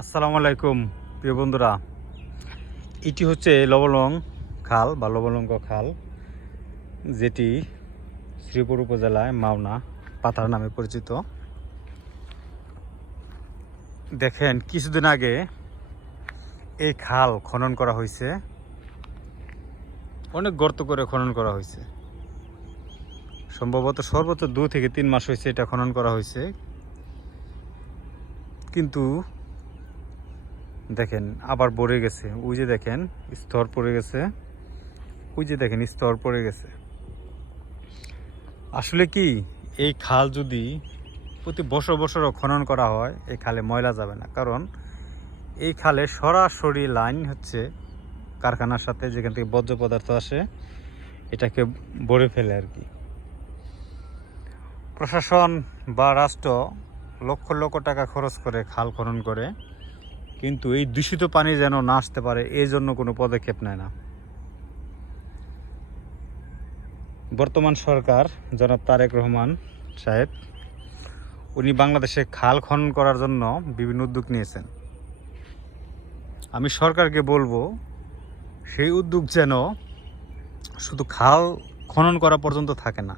আসসালামু আলাইকুম প্রিয় বন্ধুরা, এটি হচ্ছে লবলং খাল বা লবলঙ্গ খাল, যেটি শ্রীপুর উপজেলায় মাওনা পাথার নামে পরিচিত। দেখেন, কিছুদিন আগে এই খাল খনন করা হয়েছে, অনেক গর্ত করে খনন করা হয়েছে। সম্ভবত সর্বোচ্চ 2 থেকে 3 মাস হয়েছে এটা খনন করা হয়েছে। কিন্তু দেখেন আবার ভরে গেছে। ওই যে দেখেন স্তর পড়ে গেছে, ওই যে দেখেন স্তর পড়ে গেছে। আসলে কি, এই খাল যদি প্রতি বছর বছরও খনন করা হয়, এই খালে ময়লা যাবে না। কারণ এই খালে সরাসরি লাইন হচ্ছে কারখানার সাথে, যেখান থেকে বর্জ্য পদার্থ আসে এটাকে ভরে ফেলে আর কি। প্রশাসন বা রাষ্ট্র লক্ষ লক্ষ টাকা খরচ করে খাল খনন করে, কিন্তু এই দূষিত পানি যেন না আসতে পারে এই জন্য কোনো পদক্ষেপ নেয় না। বর্তমান সরকার জনাব তারেক রহমান সাহেব, উনি বাংলাদেশে খাল খনন করার জন্য বিভিন্ন উদ্যোগ নিয়েছেন। আমি সরকারকে বলবো, সেই উদ্যোগ যেন শুধু খাল খনন করা পর্যন্ত থাকে না,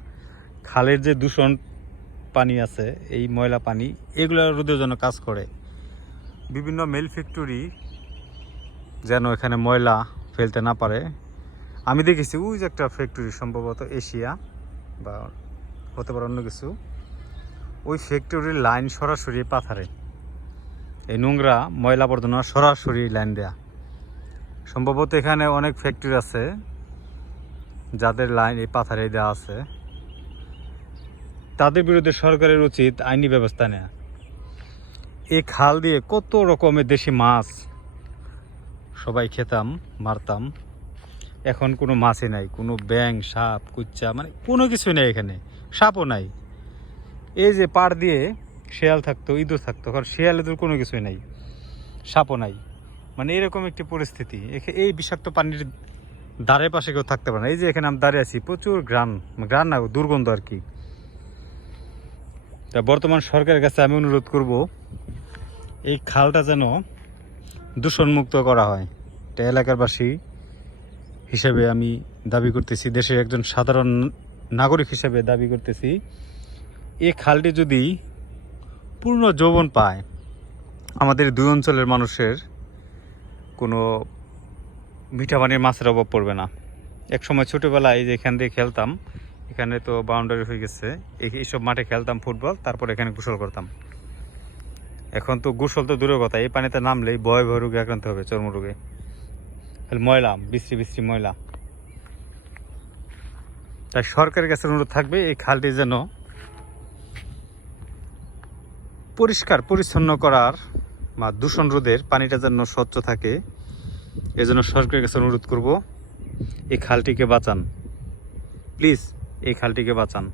খালের যে দূষণ পানি আছে, এই ময়লা পানি, এগুলো রোধের জন্য কাজ করে। বিভিন্ন মিল ফ্যাক্টরি যেন এখানে ময়লা ফেলতে না পারে। আমি দেখেছি ওই যে একটা ফ্যাক্টরি, সম্ভবত এশিয়া বা হতে পারে অন্য কিছু, ওই ফ্যাক্টরির লাইন সরাসরি পাথারে, এই নোংরা ময়লা আবর্জনা সরাসরি লাইন দেয়া। সম্ভবত এখানে অনেক ফ্যাক্টরি আছে যাদের লাইন এই পাথারে দেওয়া আছে। তাদের বিরুদ্ধে সরকারের উচিত আইনি ব্যবস্থা নেওয়া। এই খাল দিয়ে কত রকমের দেশি মাছ সবাই খেতাম, মারতাম। এখন কোনো মাছই নাই, কোনো ব্যাঙ, সাপ, কুচ্চা, মানে কোনো কিছুই নেই এখানে। সাপও নাই। এই যে পাড় দিয়ে শেয়াল থাকতো, ইঁদুর থাকতো, কারণ শেয়াল ইঁদুর কোনো কিছুই নাই, সাপও নাই। মানে এরকম একটি পরিস্থিতি। এই বিষাক্ত পানির ধারে পাশে কেউ থাকতে পারে না। এই যে এখানে আমি দাঁড়িয়ে আছি, প্রচুর ঘ্রাণ না, দুর্গন্ধ আর কি। তা বর্তমান সরকারের কাছে আমি অনুরোধ করব, এই খালটা যেন দূষণমুক্ত করা হয়। এটা এলাকারবাসী হিসেবে আমি দাবি করতেছি, দেশের একজন সাধারণ নাগরিক হিসেবে দাবি করতেছি, এই খালটি যদি পূর্ণ যৌবন পায়, আমাদের দুই অঞ্চলের মানুষের কোনো মিঠা পানির মাছের অভাব পড়বে না। এক সময় ছোটোবেলায় এই যে এখান দিয়ে খেলতাম, এখানে তো বাউন্ডারি হয়ে গেছে, এইসব মাঠে খেলতাম ফুটবল, তারপর এখানে গোসল করতাম। এখন তো গোসল তো দূরের কথা, এই পানিতে নামলেই ভয় রোগে আক্রান্ত হবে, চর্মরোগে। ময়লা, বিশ্রী ময়লা। তাই সরকারের কাছে অনুরোধ থাকবে, এই খালটি যেন পরিষ্কার পরিচ্ছন্ন করার বা দূষণ রোধের, পানিটা যেন স্বচ্ছ থাকে, এজন্য সরকারের কাছে অনুরোধ করব, এই খালটিকে বাঁচান প্লিজ, এই খালটিকে বাঁচান।